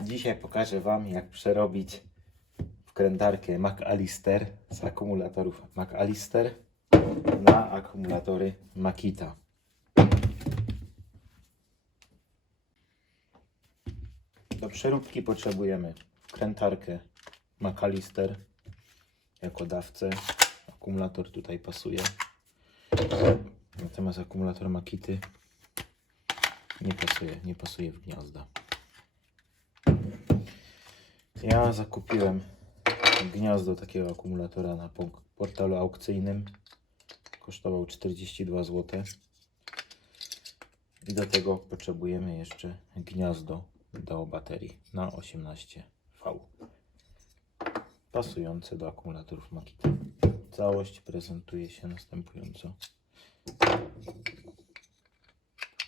Dzisiaj pokażę Wam, jak przerobić wkrętarkę McAllister z akumulatorów McAllister na akumulatory Makita. Do przeróbki potrzebujemy wkrętarkę McAllister jako dawcę. Akumulator tutaj pasuje. Natomiast akumulator Makity nie pasuje, nie pasuje w gniazda. Ja zakupiłem gniazdo takiego akumulatora na portalu aukcyjnym. Kosztował 42 zł. I do tego potrzebujemy jeszcze gniazdo do baterii na 18V. Pasujące do akumulatorów Makita. Całość prezentuje się następująco.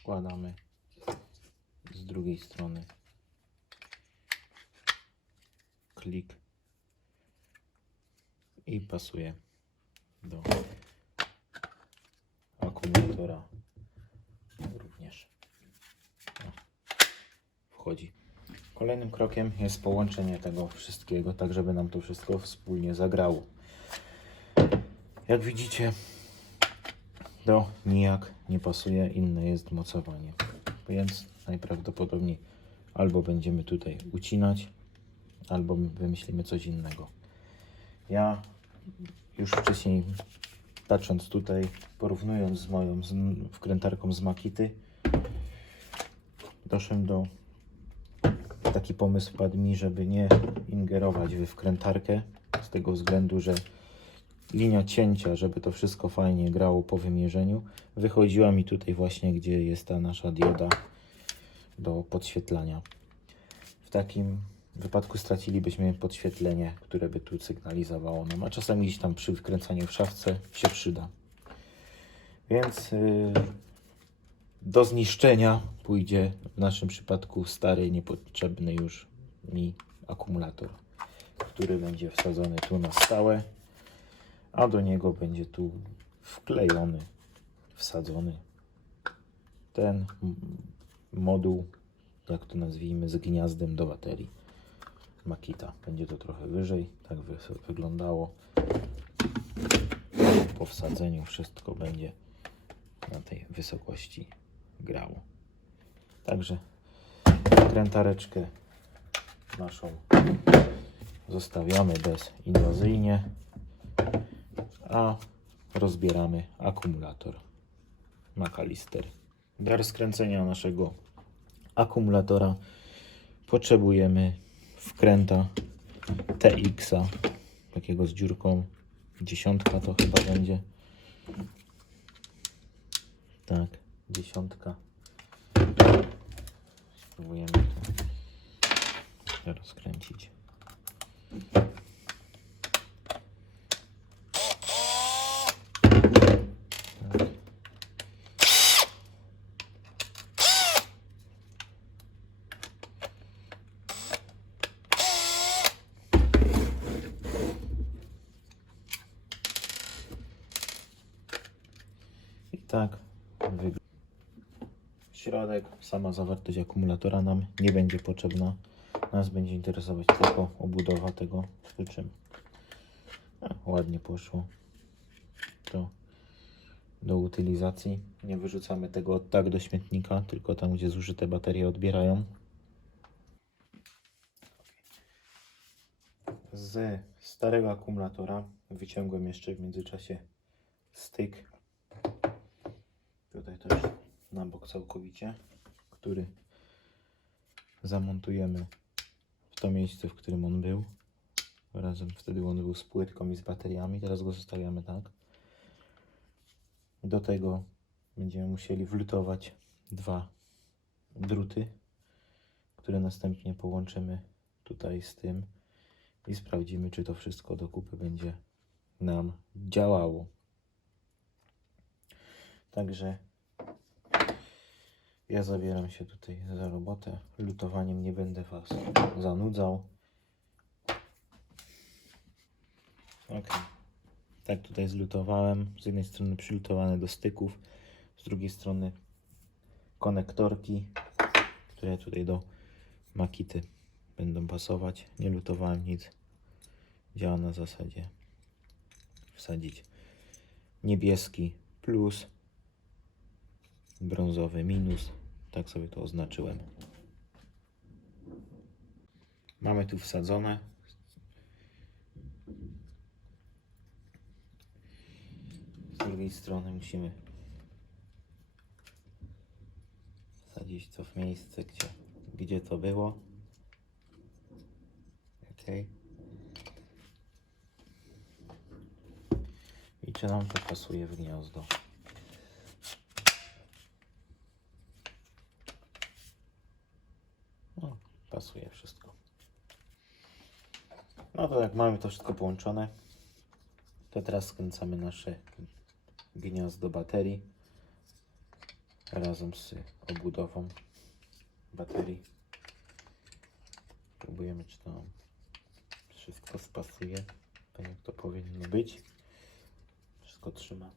Wkładamy z drugiej strony klik. I pasuje do akumulatora również. Wchodzi. Kolejnym krokiem jest połączenie tego wszystkiego tak żeby nam to wszystko wspólnie zagrało. Jak widzicie do nijak nie pasuje inne jest mocowanie. Więc najprawdopodobniej albo będziemy tutaj ucinać albo wymyślimy coś innego. Ja już wcześniej, patrząc tutaj, porównując z moją z wkrętarką z Makity, doszedłem do taki pomysł wpadł mi, żeby nie ingerować we wkrętarkę z tego względu, że linia cięcia, żeby to wszystko fajnie grało po wymierzeniu, wychodziła mi tutaj właśnie, gdzie jest ta nasza dioda do podświetlania. W takim wypadku stracilibyśmy podświetlenie, które by tu sygnalizowało nam, a czasami gdzieś tam przy wkręcaniu w szafce się przyda. Więc yy, do zniszczenia pójdzie w naszym przypadku stary, niepotrzebny już mi akumulator, który będzie wsadzony tu na stałe, a do niego będzie tu wklejony, wsadzony ten moduł, jak to nazwijmy, z gniazdem do baterii. Makita. Będzie to trochę wyżej, tak wy- wyglądało. Po wsadzeniu wszystko będzie na tej wysokości grało. Także krętareczkę naszą zostawiamy bezinwazyjnie, a rozbieramy akumulator McAllister. Do rozkręcenia naszego akumulatora potrzebujemy wkręta TX-a takiego z dziurką. Dziesiątka to chyba będzie. Tak dziesiątka. Spróbujemy to rozkręcić tak wygląda. Środek, sama zawartość akumulatora nam nie będzie potrzebna. Nas będzie interesować tylko obudowa tego, przy czym a, ładnie poszło to do utylizacji. Nie wyrzucamy tego tak do śmietnika, tylko tam, gdzie zużyte baterie odbierają. Z starego akumulatora wyciągłem jeszcze w międzyczasie styk Tutaj też na bok całkowicie, który zamontujemy w to miejsce, w którym on był. Razem wtedy on był z płytką i z bateriami, teraz go zostawiamy tak. Do tego będziemy musieli wlutować dwa druty, które następnie połączymy tutaj z tym i sprawdzimy, czy to wszystko do kupy będzie nam działało. Także ja zabieram się tutaj za robotę. Lutowaniem nie będę Was zanudzał. Ok. Tak tutaj zlutowałem. Z jednej strony przylutowane do styków, z drugiej strony konektorki, które tutaj do Makity będą pasować. Nie lutowałem nic. Działa na zasadzie wsadzić niebieski plus, brązowy minus. Tak sobie to oznaczyłem. Mamy tu wsadzone. Z drugiej strony musimy wsadzić to w miejsce, gdzie, gdzie to było. Ok. I czy nam to pasuje w gniazdo? No, pasuje wszystko. No to jak mamy to wszystko połączone, to teraz skręcamy nasze gniazdo baterii razem z obudową baterii. Próbujemy, czy to wszystko spasuje, tak jak to powinno być. Wszystko trzyma.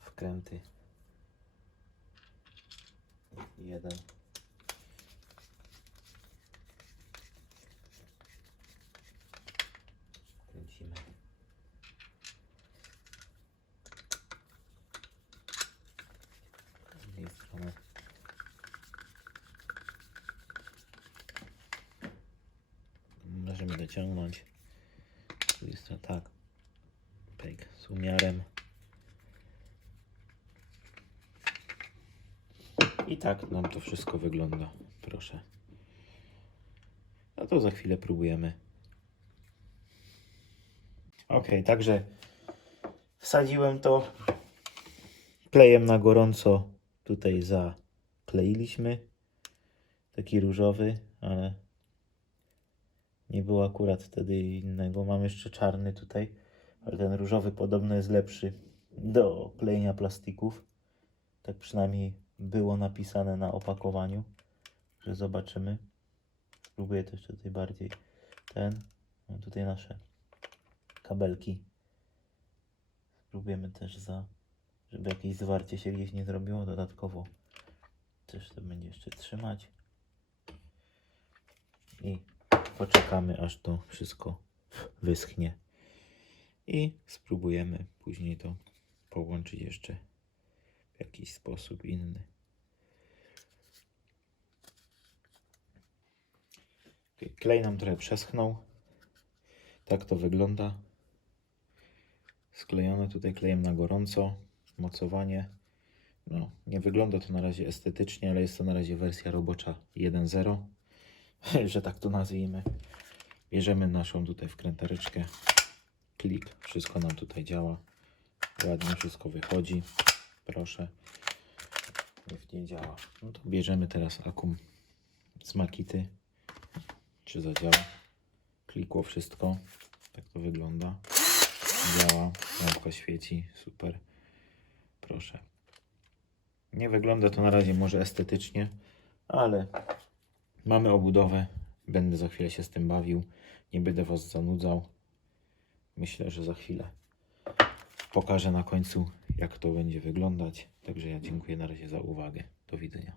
Wkręty. Jeden. Kręcimy. Z drugiej strony. Z drugiej strony tak. Pyk, z umiarem. I tak nam to wszystko wygląda. Proszę. No to za chwilę próbujemy. Ok, także wsadziłem to klejem na gorąco. Tutaj zakleiliśmy. Taki różowy, ale nie było akurat wtedy innego. Mam jeszcze czarny tutaj, ale ten różowy podobno jest lepszy do klejenia plastików. Tak przynajmniej było napisane na opakowaniu, że zobaczymy. Spróbuję też tutaj bardziej ten. No tutaj nasze kabelki. Spróbujemy też za, żeby jakieś zwarcie się gdzieś nie zrobiło. Dodatkowo też to będzie jeszcze trzymać. I poczekamy aż to wszystko wyschnie. I spróbujemy później to połączyć jeszcze w jakiś sposób inny. Klej nam trochę przeschnął. Tak to wygląda. Sklejone tutaj klejem na gorąco. Mocowanie. No, nie wygląda to na razie estetycznie, ale jest to na razie wersja robocza 1.0, że tak to nazwijmy. Bierzemy naszą tutaj wkrętareczkę. Klik, wszystko nam tutaj działa. Ładnie wszystko wychodzi. Proszę. Nie działa. No to bierzemy teraz akum z Makity. Czy zadziała? Klikło wszystko. Tak to wygląda. Działa. Lampka świeci. Super. Proszę. Nie wygląda to na razie może estetycznie, ale mamy obudowę. Będę za chwilę się z tym bawił. Nie będę Was zanudzał. Myślę, że za chwilę pokażę na końcu, jak to będzie wyglądać. Także ja dziękuję na razie za uwagę. Do widzenia.